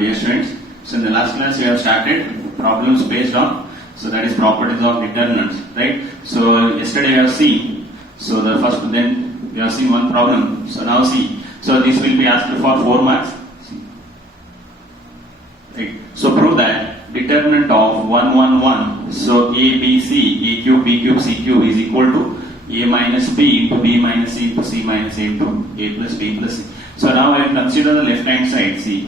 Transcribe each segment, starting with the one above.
dear students, so in the last class we have started problems based on, so that is properties of determinants, right? So yesterday we have seen, so the first, then we have seen one problem. So now see, so this will be asked for 4 marks. Right. So prove that determinant of 1, 1, 1, so A, B, C, A cube, B cube, C cube is equal to A minus B into B minus C into C minus A into A plus B plus C. So now I will consider the left hand side. See,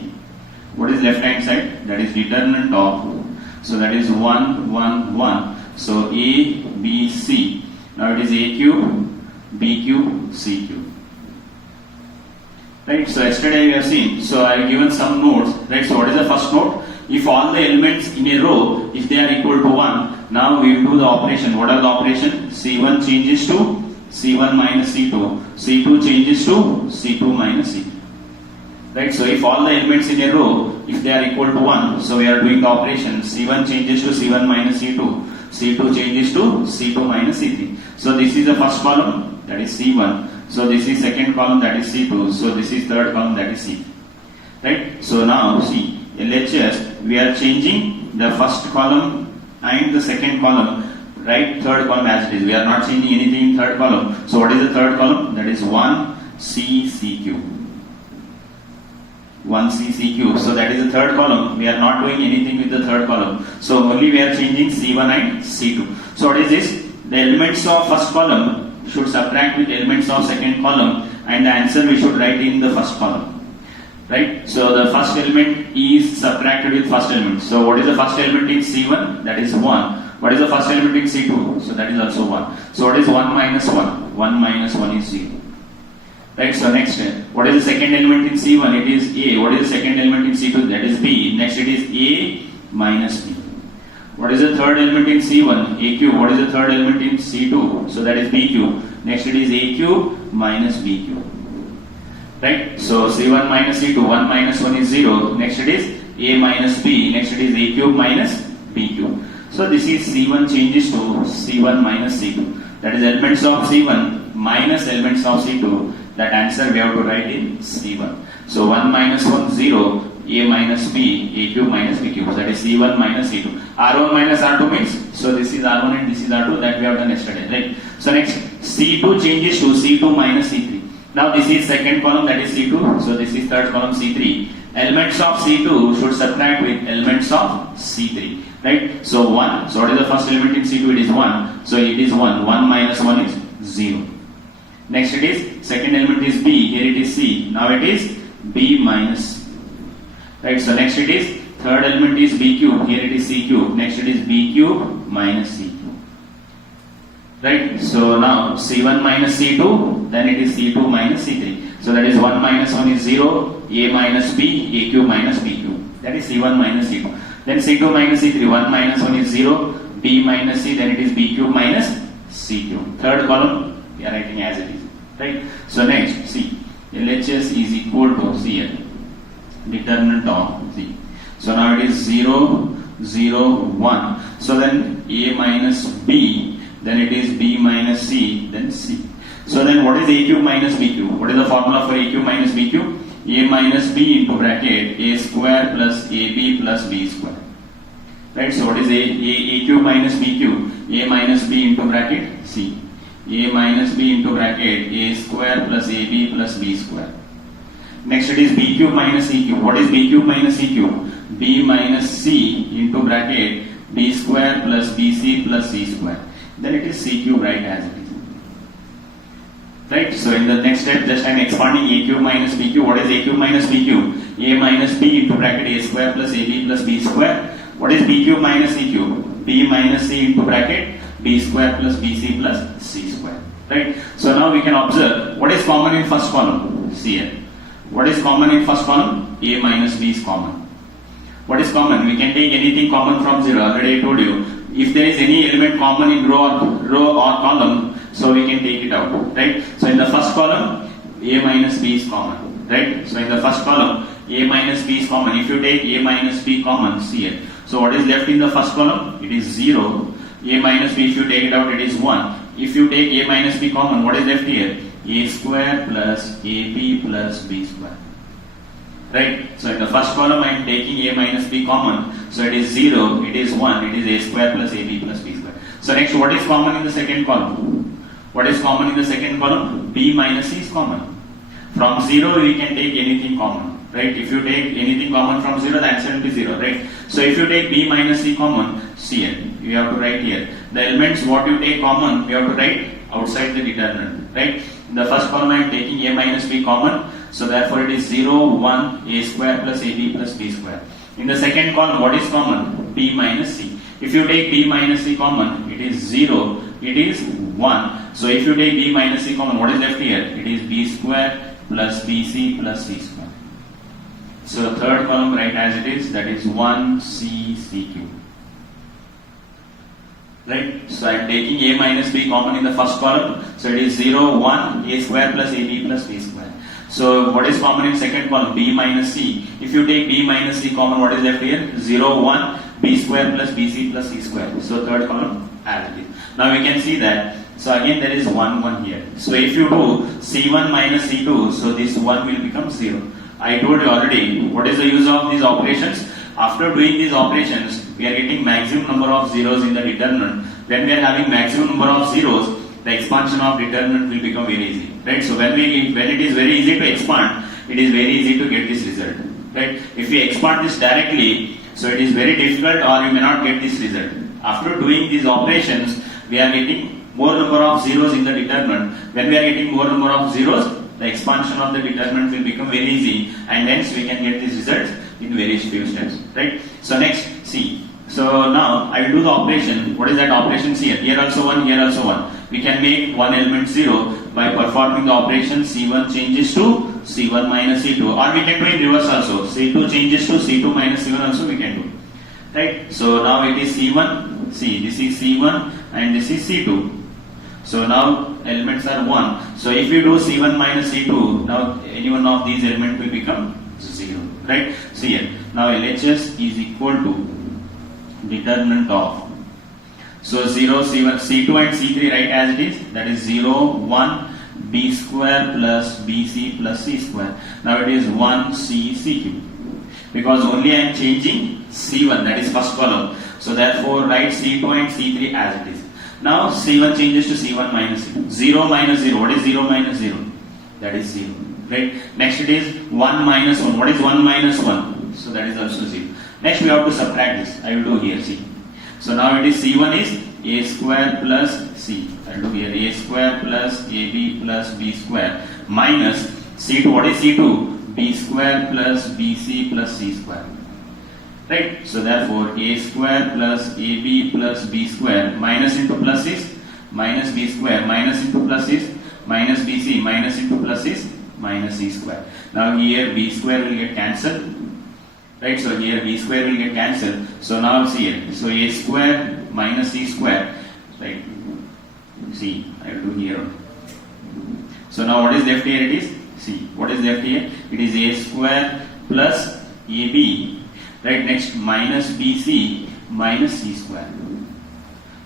what is left hand side? That is determinant of, so that is 1, 1, 1. So A, B, C. Now it is A cube, B cube, C cube. Right, so yesterday we have seen, so I have given some notes, right? So what is the first note? If all the elements in a row, if they are equal to 1, now we will do the operation. What are the operation? C1 changes to C1 minus C2, C2 changes to C2 minus C2. Right, so if all the elements in a row, if they are equal to 1, so we are doing the operation. C1 changes to C1 minus C2, C2 changes to C2 minus C3. So this is the first column, that is C1. So this is second column, that is C2. So this is third column, that is C3. Right? So now see, LHS, we are changing the first column and the second column, right? Third column as it is. We are not changing anything in third column. So what is the third column? That is 1C C cube. 1C C cube. So that is the third column. We are not doing anything with the third column. So only we are changing C1 and C2. So what is this? The elements of first column should subtract with elements of second column, and the answer we should write in the first column. Right? So the first element is subtracted with first element. So what is the first element in C1? That is 1. What is the first element in C2? So that is also 1. So what is 1 minus 1? 1 minus 1 is 0. Right? So next, what is the second element in C1? It is A. What is the second element in C2? That is B. Next it is A minus B. What is the third element in C1? A cube. What is the third element in C2? So that is B cube. Next it is A cube minus B cube. Right? So C1 minus C2, 1 minus 1 is 0. Next it is A minus B. Next it is A cube minus B cube. So this is C1 changes to C1 minus C2. That is elements of C1 minus elements of C2. That answer we have to write in C1. So 1 minus 1, 0. A minus B, A cube minus B cube. So that is C1 minus C2. R1 minus R2 means, so this is R1 and this is R2, that we have done yesterday, right? So next, C2 changes to C2 minus C3. Now this is second column, that is C2. So this is third column, C3. Elements of C2 should subtract with elements of C3, right? So 1. So what is the first element in C2? It is 1. So it is 1. 1 minus 1 is 0. Next it is, second element is B. Here it is C. Now it is B minus C. Right? So next it is, third element is B cube. Here it is C cube. Next it is B cube minus C cube. Right? So now C1 minus C2, then it is C2 minus C3. So that is 1 minus 1 is 0, A minus B, A cube minus B cube. That is C1 minus C2. Then C2 minus C3, 1 minus 1 is 0, B minus C, then it is B cube minus C cube. Third column, we are writing as it is. Right? So next, see, LHS is equal to CL, determinant of Z. So now it is 0, 0, 1. So then A minus B, then it is B minus C, then C. So then what is A cube minus B cube? What is the formula for A cube minus B cube? A minus B into bracket A square plus AB plus B square. Right? So what is A cube minus B cube? A minus B into bracket C. A minus B into bracket A square plus AB plus B square. Next it is B cube minus C cube. What is B cube minus C cube? B minus C into bracket B square plus BC plus C square. Then it is C cube, right, as it is. Right? So in the next step, just I am expanding A cube minus B cube. What is A cube minus B cube? A minus B into bracket A square plus AB plus B square. What is B cube minus C cube? B minus C into bracket B square plus BC plus C square. Right? So now we can observe what is common in first column. CL. What is common in first column? A minus B is common. What is common? We can take anything common from 0. Already I told you. If there is any element common in row or column, so we can take it out. Right? So in the first column, A minus B is common. Right? So in the first column, A minus B is common. If you take A minus B common, CL. So what is left in the first column? It is 0. A minus B, if you take it out, it is 1. If you take A minus B common, what is left here? A square plus AB plus B square. right? So in the first column I am taking a minus b common, so it is 0, it is 1, it is a square plus ab plus b square. So next, what is common in the second column? What is common in the second column? B minus c is common. From 0 we can take anything common, right? If you take anything common from 0, the answer will be 0, right? So if you take b minus c common, see it, you have to write here. The elements what you take common, you have to write outside the determinant, right? In the first column I am taking a minus b common, so therefore it is 0, 1, a square plus ab plus b square. In the second column, what is common? B minus c. If you take b minus c common, it is 0, it is 1. So if you take b minus c common, what is left here? It is b square plus bc plus c square. So third column write as it is, that is 1c c cube. Right? So I am taking a minus b common in the first column. So it is 0, 1, a square plus ab plus b square. So what is common in second column? B minus c. If you take b minus c common, what is left here? 0, 1, b square plus bc plus c square. So third column as it is. Now we can see that. So again there is 1, 1 here. So if you do c1 minus c2, so this 1 will become 0. I told you already, what is the use of these operations? After doing these operations, we are getting maximum number of zeros in the determinant. When we are having maximum number of zeros, the expansion of determinant will become very easy, right? So when it is very easy to expand, it is very easy to get this result, right? If we expand this directly, so it is very difficult or you may not get this result. After doing these operations, we are getting more number of zeros in the determinant. When we are getting more number of zeros, the expansion of the determinant will become very easy, and hence we can get these results in very few steps, right? So next, see. So now I will do the operation. What is that operation? See here also 1, here also 1. We can make one element 0 by performing the operation C1 changes to C1 minus C2, or we can do in reverse also. C2 changes to C2 minus C1 also we can do, right? So now it is C1, see this is C1 and this is C2. So now elements are 1. So if you do C1 minus C2, now any one of these elements will become 0, right? See here. Now LHS is equal to determinant of. So 0, C1, C2 and C3 write as it is. That is 0, 1, B square plus BC plus C square. Now it is 1C C cube. Because only I am changing C1, that is first column. So therefore write C2 and C3 as it is. Now C1 changes to C1 minus C2. 0 minus 0. What is 0 minus 0? That is 0. Right? Next it is 1 minus 1. What is 1 minus 1? So that is also 0. Next we have to subtract this. I will do here, see. So now it is C1 is a square plus C. I will do here a square plus AB plus B square minus C2. What is C2? B square plus BC plus C square. Right? So therefore a square plus AB plus B square minus into plus is minus B square minus into plus is minus BC minus into plus is minus C square. Now here B square will get cancelled. Right, so here B square will get cancelled. So now see it. So A square minus C square. Right. See, I will do here. So now what is left here? It is C. What is left here? It is A square plus AB. Right. Next minus BC minus C square.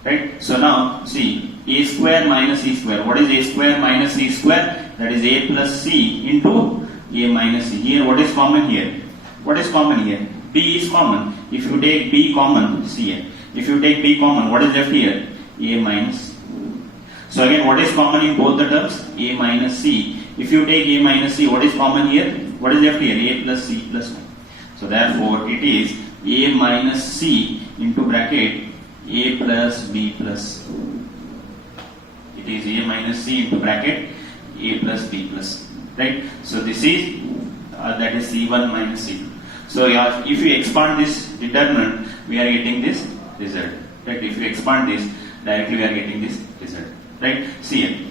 Right. So now see A square minus C square. What is A square minus C square? That is A plus C into A minus C. Here what is common here? What is common here? B is common. If you take B common, see here. If you take B common, what is left here? A minus. So again, what is common in both the terms? A minus C. If you take A minus C, what is common here? What is left here? A plus C plus 1. So therefore, it is A minus C into bracket A plus B plus. It is A minus C into bracket A plus B plus. Right? So this is that is C1 minus C2. So if you expand this determinant, we are getting this result. Right? If you expand this, directly we are getting this result. Right? See here.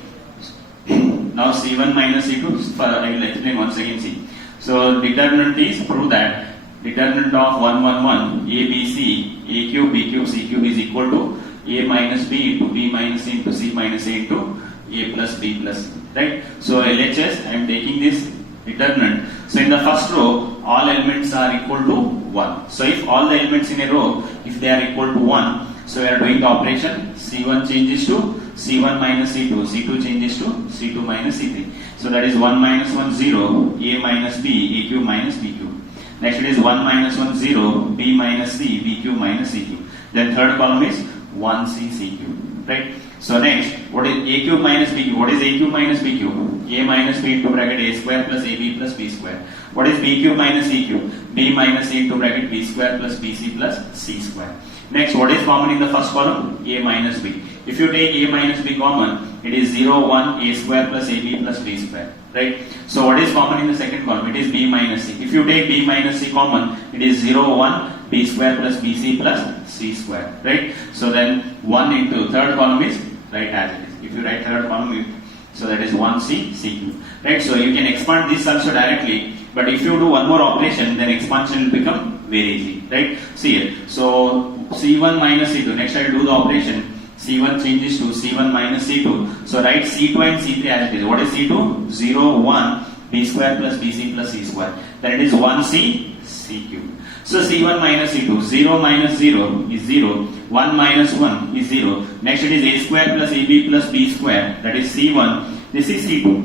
Now C1 minus C2, I will explain once again. See. So determinant is prove that determinant of 1, 1, 1, A, B, C, A cube, B cube, C cube is equal to A minus B into B minus C into C minus A into A plus B plus. Right? So LHS, I am taking this determinant. So in the first row, all elements are equal to 1. So if all the elements in a row, if they are equal to 1, so we are doing the operation C1 changes to C1 minus C2, C2 changes to C2 minus C3. So that is 1 minus 1, 0, A minus B, A cube minus B cube. Next it is 1 minus 1 0, b minus c, bq minus cq. Then third column is 1c cq, right? So next, what is a cube minus b cube? What is a cube minus b cube? A minus b into bracket a square plus ab plus b square. What is b cube minus c cube? B minus a into bracket b square plus bc plus c square. Next, what is common in the first column? A minus b. If you take a minus b common, it is 0, 1, a square plus ab plus b square, right? So what is common in the second column? It is b minus c. If you take b minus c common, it is 0, 1, b square plus bc plus c square, right? So then 1 into third column is right as it is. If you write third column, so that is 1c cq, right? So you can expand this also directly, but if you do one more operation, then expansion will become very easy, right? See here. So c1 minus c2. Next I will do the operation. C1 changes to C1 minus C2. So write C2 and C3 as it is. What is C2? 0, 1, b square plus bc plus c square. Then it is 1c cq. So C1 minus C2. 0 minus 0 is 0. 1 minus 1 is 0. Next it is a square plus ab plus b square. That is C1. This is C2.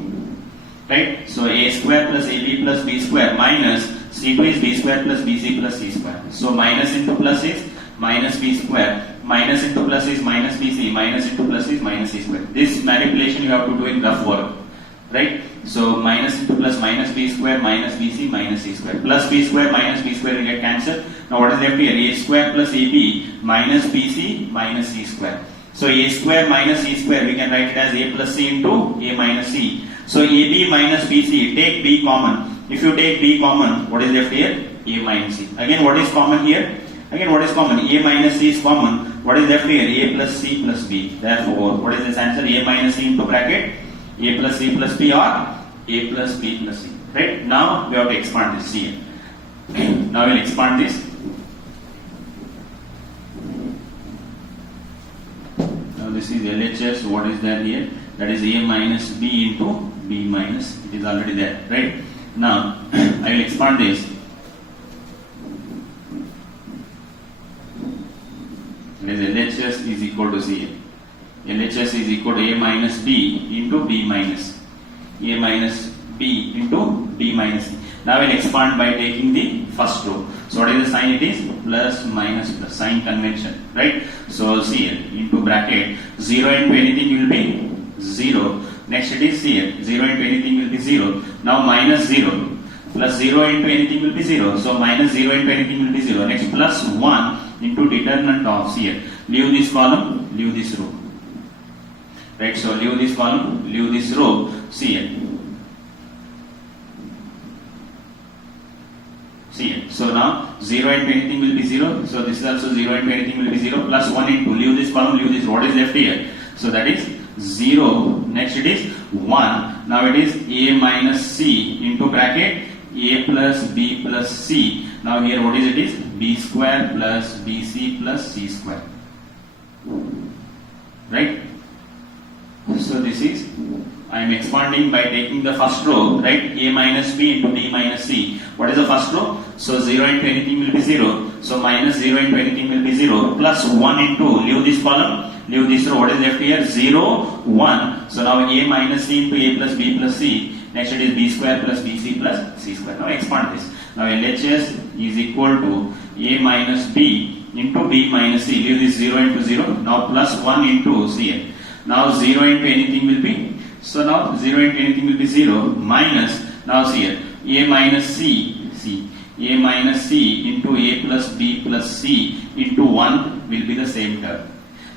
Right? So a square plus ab plus b square minus C2 is b square plus bc plus c square. So minus into plus is minus b square. Minus into plus is minus bc, minus into plus is minus c square. This manipulation you have to do in rough work, right? So minus into plus minus b square, minus bc, minus c square. Plus b square, minus b square will get cancelled. Now what is left here? A square plus ab minus bc minus c square. So a square minus c square, we can write it as a plus c into a minus c. So ab minus bc, take b common. If you take b common, what is left here? A minus c. Again, what is common here? Again, what is common? A minus c is common. What is left here? A plus c plus b. Therefore, what is this answer? A minus c into bracket a plus c plus b or a plus b plus c. Right? Now we have to expand this. See here. Now we'll expand this. Now this is LHS. What is there here? That is a minus b into b minus. It is already there. Right? Now I will expand this. LHS is equal to C. LHS is equal to A minus B into B minus. A minus B into B minus C. Now we'll expand by taking the first row. So what is the sign? It is plus minus plus sign convention, right? So see here into bracket 0 into anything will be 0. Next it is here 0 into anything will be 0. Now minus 0 plus 0 into anything will be 0. So minus 0 into anything will be 0. Next plus 1 into determinant of here. Leave this column, leave this row. Right, so leave this column, leave this row. See here. See here. So now 0 into anything will be 0. So this is also 0 into anything will be 0. Plus 1 into leave this column, leave this. What is left here? So that is 0. Next it is 1. Now it is a minus c into bracket a plus b plus c. Now here what is it is? B square plus bc plus c square. Right? So this is, I am expanding by taking the first row, right? A minus b into b minus c. What is the first row? So 0 into anything will be 0. So minus 0 into anything will be 0. Plus 1 into, leave this column, leave this row. What is left here? 0, 1. So now a minus c into a plus b plus c. Next it is b square plus bc plus c square. Now expand this. Now LHS is equal to a minus b into b minus c. Leave this 0 into 0. Now plus 1 into c. Now 0 into anything will be. So now 0 into anything will be 0 minus. Now see here. A minus c. A minus c into a plus b plus c into 1 will be the same term.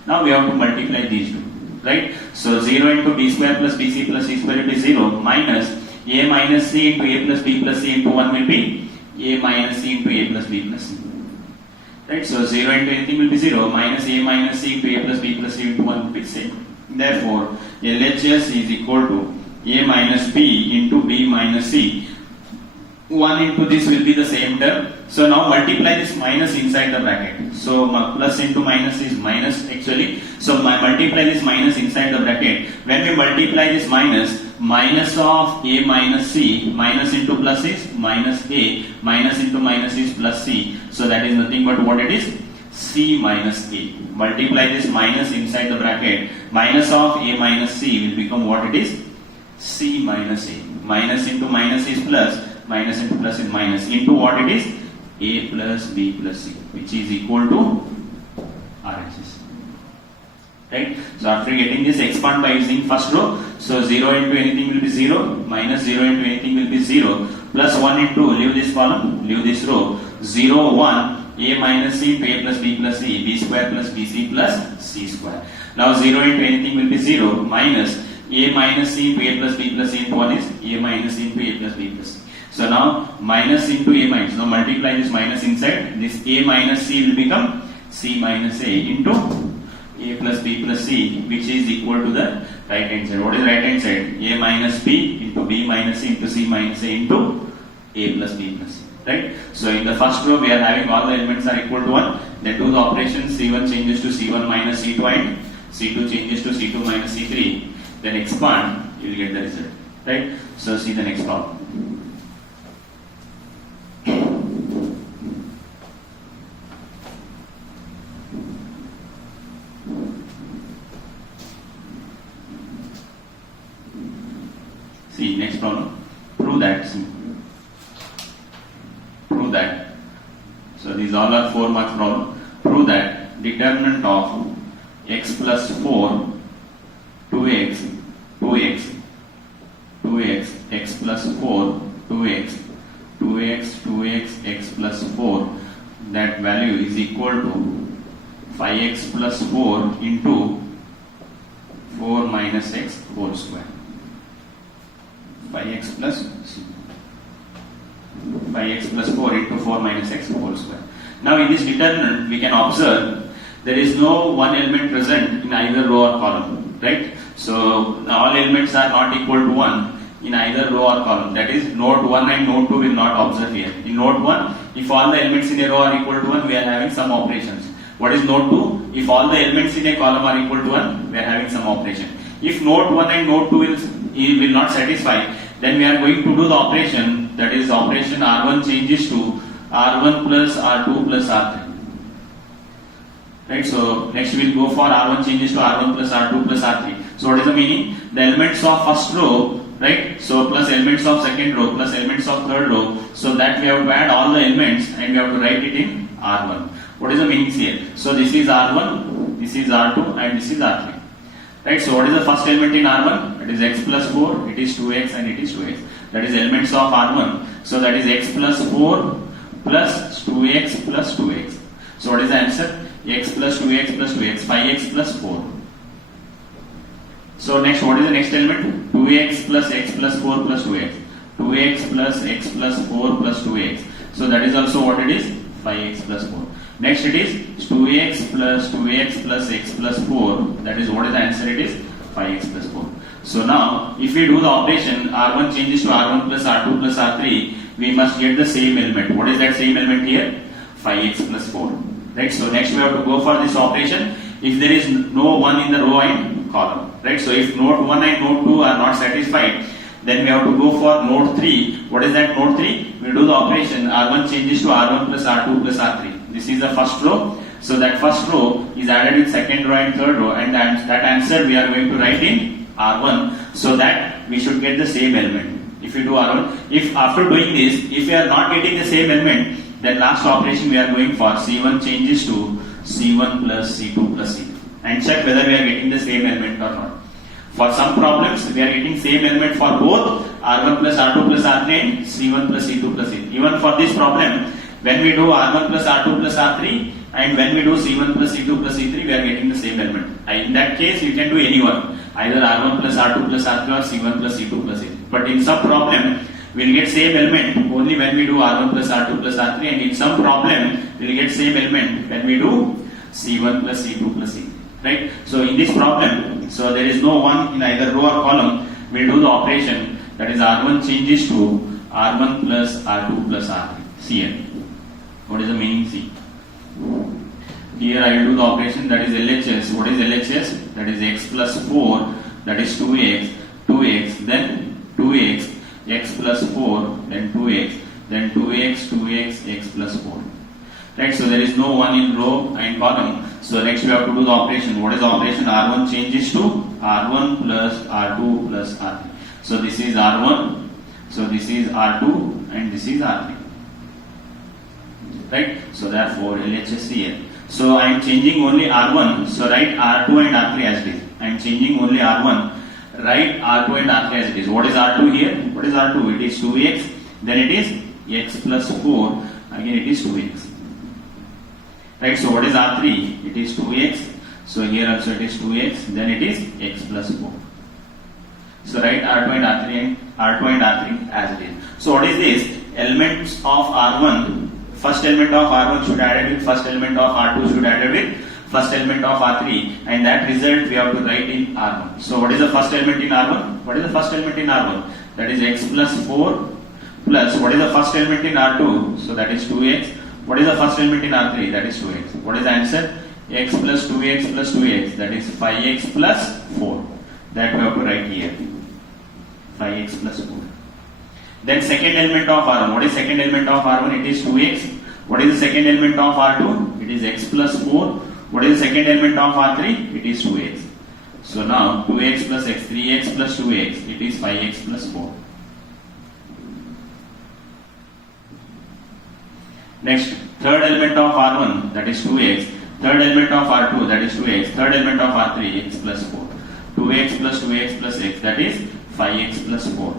Now we have to multiply these two. Right? So 0 into b square plus bc plus c square will be 0 minus a minus c into a plus b plus c into 1 will be a minus c into a plus b plus c. Right? So 0 into anything will be 0 minus a minus c into a plus b plus c into 1 will be the same. Therefore, LHS is equal to a minus b into b minus c. 1 into this will be the same term. So now multiply this minus inside the bracket. So plus into minus is minus actually. So multiply this minus inside the bracket. When we multiply this minus, minus of a minus c, minus into plus is minus a, minus into minus is plus c. So that is nothing but what it is? C minus a. Multiply this minus inside the bracket. Minus of a minus c will become what it is? C minus a. Minus into minus is plus. minus into plus in minus, into what it is? A plus B plus C, which is equal to RHS. Right? So after getting this, expand by using first row. So 0 into anything will be 0, minus 0 into anything will be 0, plus 1 into, leave this column, leave this row, 0, 1, A minus C into A plus B plus C, B square plus BC plus C square. Now 0 into anything will be 0, minus A minus C into A plus B plus C into 1 is A minus C into A plus B plus C. So now minus into A minus, now multiply this minus inside, this A minus C will become C minus A into A plus B plus C, which is equal to the right hand side. What is right hand side? A minus B into B minus C into C minus A into A plus B plus C. Right? So in the first row we are having all the elements are equal to 1. Then do the operation, C1 changes to C1 minus C2 and C2 changes to C2 minus C3. Then expand, you will get the result. Right? So see the next problem. See, next problem. Prove that. Prove that. So these all are 4 marks problem. Prove that determinant of x plus 4, 2x, 2x, 2x, x plus 4, 2x, 2x, 2x, x plus 4, that value is equal to 5x plus 4 into 4 minus x whole square. 5x plus 4 into 4 minus x whole square. Now in this determinant we can observe there is no one element present in either row or column, right? So all elements are not equal to 1 in either row or column. That is, node 1 and node 2 will not observe here. In node 1, if all the elements in a row are equal to 1, we are having some operations. What is node 2? If all the elements in a column are equal to 1, we are having some operation. If node 1 and node 2 will not satisfy, then we are going to do the operation, that is operation R1 changes to R1 plus R2 plus R3. Right, so next we will go for R1 changes to R1 plus R2 plus R3. So what is the meaning? The elements of first row, right? So plus elements of second row plus elements of third row. So that we have to add all the elements and we have to write it in R1. What is the meaning here? So this is R1, this is R2 and this is R3. Right, so what is the first element in R1? It is x plus 4, it is 2x and it is 2x. That is elements of R1. So that is x plus 4 plus 2x plus 2x. So what is the answer? X plus 2x plus 2x, 5x plus 4. So next, what is the next element? 2x plus x plus 4 plus 2x. 2x plus x plus 4 plus 2x. So that is also what it is? 5x plus 4. Next it is 2x plus 2x plus x plus 4. That is what is the answer? It is 5x plus 4. So now, if we do the operation, R1 changes to R1 plus R2 plus R3, we must get the same element. What is that same element here? 5x plus 4. Right, so next we have to go for this operation if there is no 1 in the row and column. Right, so if node 1 and node 2 are not satisfied, then we have to go for node 3. What is that node 3? We do the operation R1 changes to R1 plus R2 plus R3. This is the first row. So that first row is added with second row and third row, and that answer we are going to write in R1, so that we should get the same element. If you do R1, if after doing this, if we are not getting the same element, then last operation we are going for C1 changes to C1 plus C2 plus C2 and check whether we are getting the same element or not. For some problems we are getting same element for both R1 plus R2 plus R3 and C1 plus C2 plus C3. Even for this problem, when we do R1 plus R2 plus R3 and when we do C1 plus C2 plus C3, we are getting the same element. In that case, you can do any one, either R1 plus R2 plus R3 or C1 plus C2 plus C3. But in some problem, we will get same element only when we do R1 plus R2 plus R3, and in some problem we will get same element when we do C1 plus C2 plus C3. Right? So in this problem, so there is no 1 in either row or column, we will do the operation, that is R1 changes to R1 plus R2 plus R3. Cn. What is the meaning? C. Here I will do the operation, that is LHS. What is LHS? That is x plus 4, that is 2x, 2x, then 2x, x plus 4, then 2x, then 2x, 2x, x plus 4. Right, so there is no 1 in row and column. So next we have to do the operation. What is the operation? R1 changes to R1 plus R2 plus R3. So this is R1. So this is R2 and this is R3. Right? So therefore LHS here. So I am changing only R1. So write R2 and R3 as it is. I am changing only R1. Write R2 and R3 as it is. What is R2 here? What is R2? It is 2x. Then it is x plus 4. Again it is 2x. Right? So what is R3? It is 2x. So here also it is 2x. Then it is x plus 4. So write R2 and R3 as it is. So what is this? Elements of R1. First element of R1 should add with first element of R2 should add with first element of R3, and that result we have to write in R1. So what is the first element in R1? What is the first element in R1? That is x plus 4 plus what is the first element in R2? So that is 2x. What is the first element in R3? That is 2x. What is the answer? X plus 2x plus 2x, that is 5x plus 4. That we have to write here. 5x plus 4. Then second element of R1. What is second element of R1? It is 2x. What is the second element of R2? It is x plus 4. What is the second element of R3? It is 2x. So now 2x plus x, 3x plus 2x, it is 5x plus 4. Next, third element of R1, that is 2x. Third element of R2, that is 2x. Third element of R3, x plus 4. 2x plus 2x plus x, that is 5x plus 4.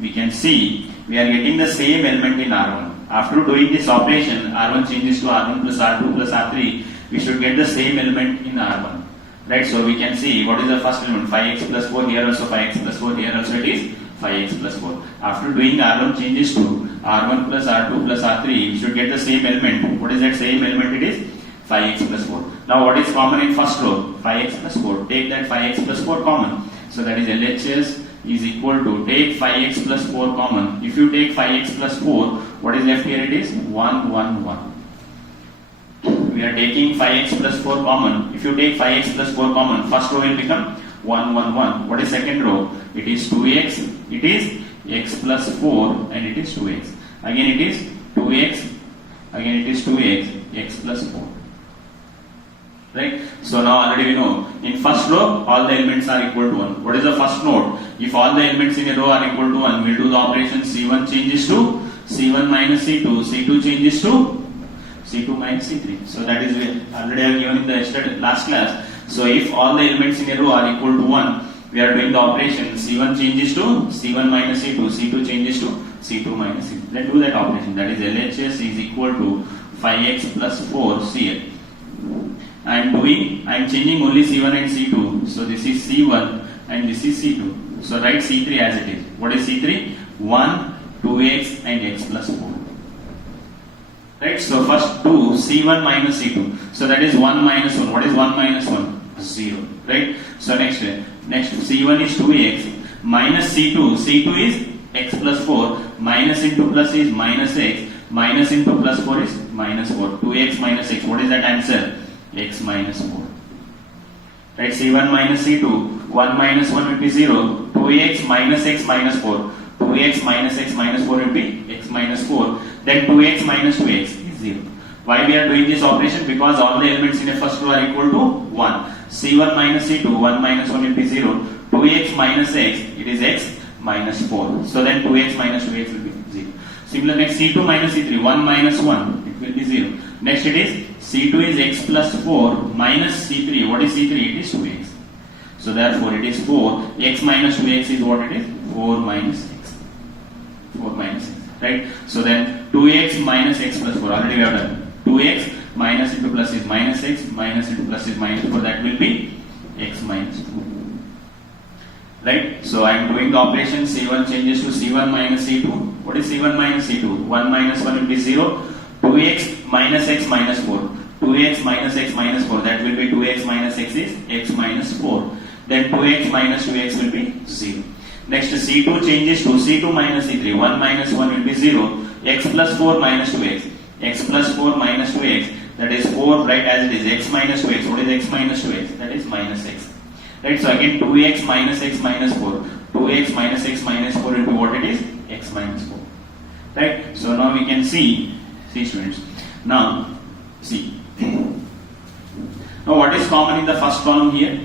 We can see we are getting the same element in R1. After doing this operation, R1 changes to R1 plus R2 plus R3, we should get the same element in R1. Right? So we can see what is the first element, 5x plus 4, here also 5x plus 4, here also it is 5x plus 4. After doing R1 changes to R1 plus R2 plus R3, we should get the same element. What is that same element? It is 5x plus 4. Now what is common in first row? 5x plus 4. Take that 5x plus 4 common. So that is LHS is equal to, take 5x plus 4 common. If you take 5x plus 4, what is left here? It is 1, 1, 1. We are taking 5x plus 4 common. If you take 5x plus 4 common, first row will become 1, 1, 1. What is second row? It is 2x. It is x plus 4 and it is 2x. Again it is 2x. Again it is 2x. X plus 4. Right? So now already we know, in first row, all the elements are equal to 1. What is the first node? If all the elements in a row are equal to 1, we'll do the operation C1 changes to C1 minus C2, C2 changes to C2 minus C3. So that is already I have given in the last class. So if all the elements in a row are equal to 1, we are doing the operation C1 changes to C1 minus C2, C2 changes to C2 minus C3. Let's do that operation. That is LHS is equal to 5x plus 4 CL. I am changing only C1 and C2. So this is C1 and this is C2. So write C3 as it is. What is C3? 1, 2x and x plus 4. Right? So first do C1 minus C2. So that is 1 minus 1. What is 1 minus 1? 0. Right? So next C1 is 2x minus C2. C2 is x plus 4. Minus into plus is minus x. Minus into plus 4 is minus 4. 2x minus x. What is that answer? X minus 4. Right? C1 minus C2. 1 minus 1 will be 0. 2x minus x minus 4. 2x minus x minus 4 will be x minus 4. Then 2x minus 2x is 0. Why we are doing this operation? Because all the elements in a first row are equal to 1. C1 minus C2. 1 minus 1 will be 0. 2x minus x. It is x minus 4. So then 2x minus 2x will be 0. Similar next C2 minus C3. 1 minus 1. It will be 0. Next it is C2 is x plus 4 minus C3. What is C3? It is 2x. So therefore it is 4. X minus 2x is what it is? 4 minus x. 4 minus x. Right? So then 2x minus x plus 4. Already we have done. 2x minus into plus is minus x. Minus into plus is minus 4. That will be x minus 4. Right? So I am doing the operation C1 changes to C1 minus C2. What is C1 minus C2? 1 minus 1 will be 0. 2x minus x minus 4. 2x minus x minus 4. That will be 2x minus x is x minus 4. Then 2x minus 2x will be 0. Next C2 changes to C2 minus C3. 1 minus 1 will be 0. X plus 4 minus 2x. X plus 4 minus 2x. That is 4, right, as it is. X minus 2x. What is x minus 2x? That is minus x. Right, so again 2x minus x minus 4. 2x minus x minus 4 will be what it is? X minus 4. Right, so now we can see students. Now, see. Now what is common in the first column here?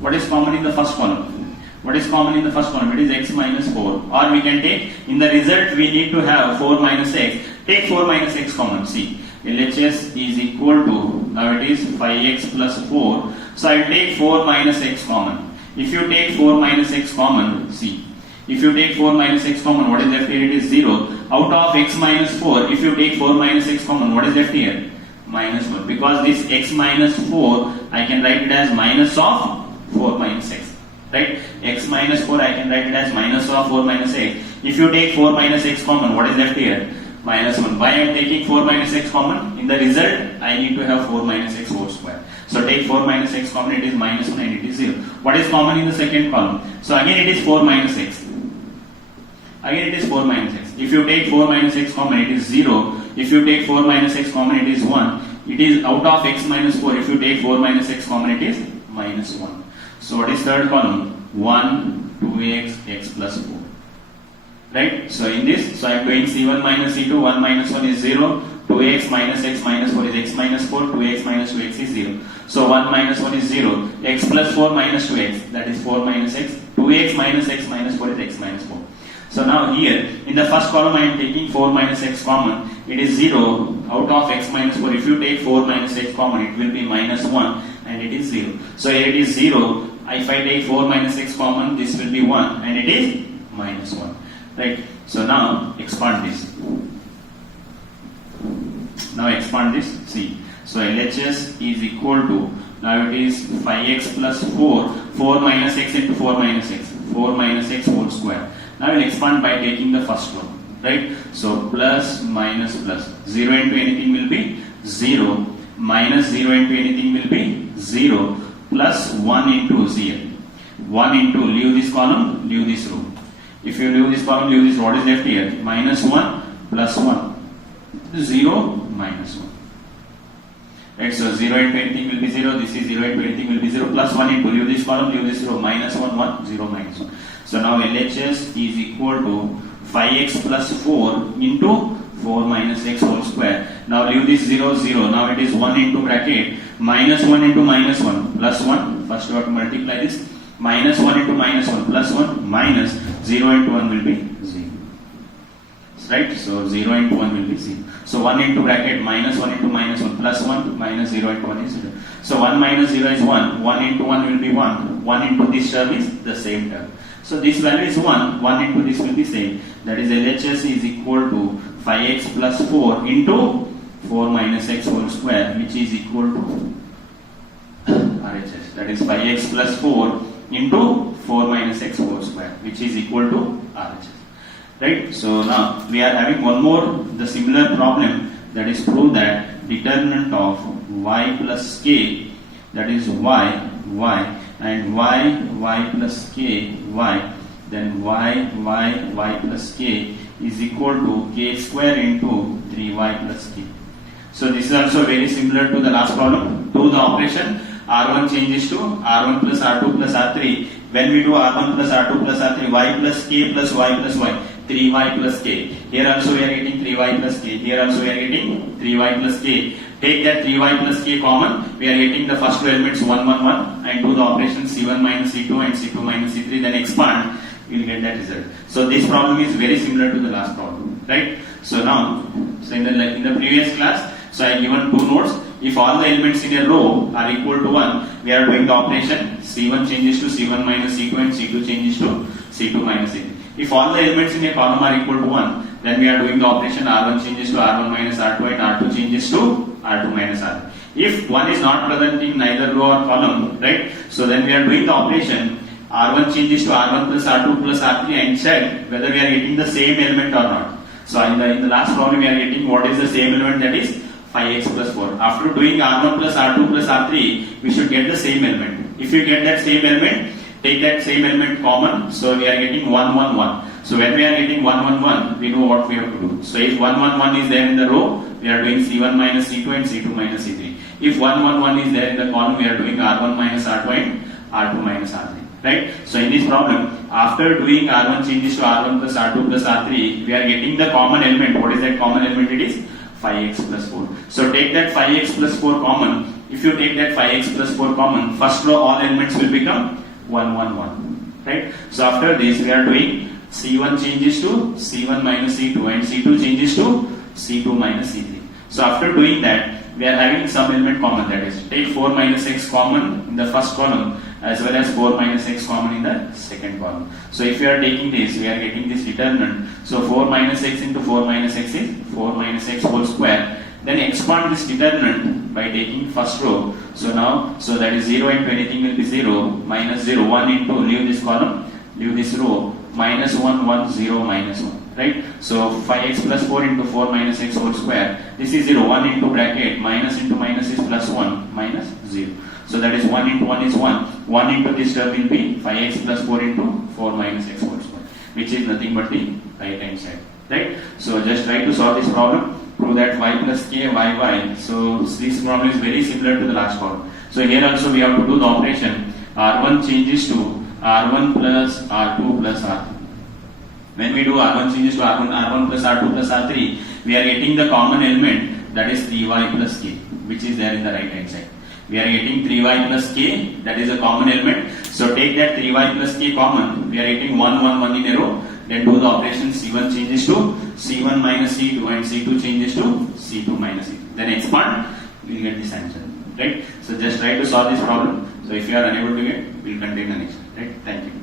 What is common in the first column? What is common in the first column? It is x minus 4. Or we can take, in the result we need to have 4 minus x. Take 4 minus x common. See, LHS is equal to, now it is 5x plus 4. So I will take 4 minus x common. If you take 4 minus x common, see, if you take 4 minus x common, what is left here? It is 0. Out of x minus 4, if you take 4 minus x common, what is left here? Minus 1. Because this x minus 4, I can write it as minus of 4 minus x. Right? X minus 4, I can write it as minus of 4 minus x. If you take 4 minus x common, what is left here? Minus 1. Why I am taking 4 minus x common? In the result, I need to have 4 minus x whole square. So take 4 minus x common, it is minus 1 and it is 0. What is common in the second column? So again it is 4 minus x. Again it is 4 minus x. If you take 4 minus x common, it is 0. If you take 4 minus x common, it is 1. It is out of x minus 4. If you take 4 minus x common, it is minus 1. So what is third column? 1, 2x, x plus 4. Right? So in this, so I am doing C1 minus C2, 1 minus 1 is 0. 2x minus x minus 4 is x minus 4. 2x minus 2x is 0. So 1 minus 1 is 0. X plus 4 minus 2x, that is 4 minus x. 2x minus x minus 4 is x minus 4. So now here, in the first column I am taking 4 minus x common. It is 0 out of x minus 4. If you take 4 minus x common, it will be minus 1 and it is 0. So here it is 0. If I take 4 minus x common, this will be 1 and it is minus 1. Right? So now expand this. Now expand this. See. So LHS is equal to, now it is 5x plus 4. 4 minus x into 4 minus x. 4 minus x whole square. Now I will expand by taking the first row. Right? So plus minus plus. 0 into anything will be 0. Minus 0 into anything will be 0. Plus 1 into 0. 1 into, leave this column, leave this row. If you leave this column, leave this, what is left here? Minus 1 plus 1. 0 minus 1. Right, so 0 into anything will be 0. This is 0 into anything will be 0. Plus 1 into, leave this column, leave this row. Minus 1, 1, 0 minus 1. So now LHS is equal to 5x plus 4 into 4 minus x whole square. Now leave this 0, 0. Now it is 1 into bracket. Minus 1 into minus 1 plus 1. First you have to multiply this. Minus 1 into minus 1 plus 1 minus 0 into 1 will be 0. Right? So 0 into 1 will be 0. So 1 into bracket minus 1 into minus 1 plus 1 minus 0 into 1 is 0. So 1 minus 0 is 1. 1 into 1 will be 1. 1 into this term is the same term. So this value is 1. 1 into this will be same. That is LHS is equal to 5x plus 4 into 4 minus x whole square, which is equal to RHS. That is 5x plus 4 into 4 minus x whole square, which is equal to RHS. Right? So now we are having one more, the similar problem, that is prove that determinant of y plus k, that is y, and y plus k, then y plus k is equal to k square into 3y plus k. So this is also very similar to the last problem. Do the operation. R1 changes to R1 plus R2 plus R3. When we do R1 plus R2 plus R3, y plus k plus y plus y, 3y plus k. Here also we are getting 3y plus k. Here also we are getting 3y plus k. Take that 3y plus k common. We are getting the first two elements 1, 1, 1 and do the operation C1 minus C2 and C2 minus C3. Then expand. You will get that result. So this problem is very similar to the last problem. Right? So now, so in the previous class, so I have given two nodes. If all the elements in a row are equal to 1, we are doing the operation C1 changes to C1 minus C2 and C2 changes to C2 minus C3. If all the elements in a column are equal to 1, then we are doing the operation R1 changes to R1 minus R2 and R2 changes to R2 minus R3. If 1 is not present in neither row or column, right? So then we are doing the operation R1 changes to R1 plus R2 plus R3 and check whether we are getting the same element or not. So in the last problem we are getting what is the same element, that is 5x plus 4. After doing R1 plus R2 plus R3, we should get the same element. If you get that same element, take that same element common. So we are getting 1, 1, 1. So when we are getting 1, 1, 1, we know what we have to do. So if 1, 1, 1 is there in the row, we are doing C1 minus C2 and C2 minus C3. If 1, 1, 1 is there in the column, we are doing R1 minus R2 and R2 minus R3. Right? So in this problem, after doing R1 changes to R1 plus R2 plus R3, we are getting the common element. What is that common element? It is 5x plus 4. So take that 5x plus 4 common. If you take that 5x plus 4 common, first row all elements will become 1, 1, 1. right? So after this we are doing C1 changes to C1 minus C2 and C2 changes to C2 minus C3. So after doing that, we are having some element common, that is take 4 minus x common in the first column as well as 4 minus x common in the second column. So if we are taking this, we are getting this determinant. So 4 minus x into 4 minus x is 4 minus x whole square. Then expand this determinant by taking first row. So now, so that is 0 into anything will be 0, minus 0, 1 into, leave this column, leave this row, minus 1, 1, 0, minus 1, right? So 5x plus 4 into 4 minus x whole square. This is 0, 1 into bracket, minus into minus is plus 1, minus 0. So that is 1 into 1 is 1. 1 into this term will be 5x plus 4 into 4 minus x whole square, which is nothing but the right hand side, right? So just try to solve this problem. Prove that y plus k, y. So this problem is very similar to the last problem. So here also we have to do the operation. R1 changes to R1 plus R2 plus R3. When we do R1 changes to R1 plus R2 plus R3, we are getting the common element, that is 3y plus k, which is there in the right hand side. We are getting 3y plus k, that is a common element. So take that 3y plus k common. We are getting 1, 1, 1 in a row. Then do the operation. C1 changes to C1 minus C2 and C2 changes to C2 minus C2. Then expand, we will get this answer, right? So just try to solve this problem. So if you are unable to get, we will continue the next one, right? Thank you.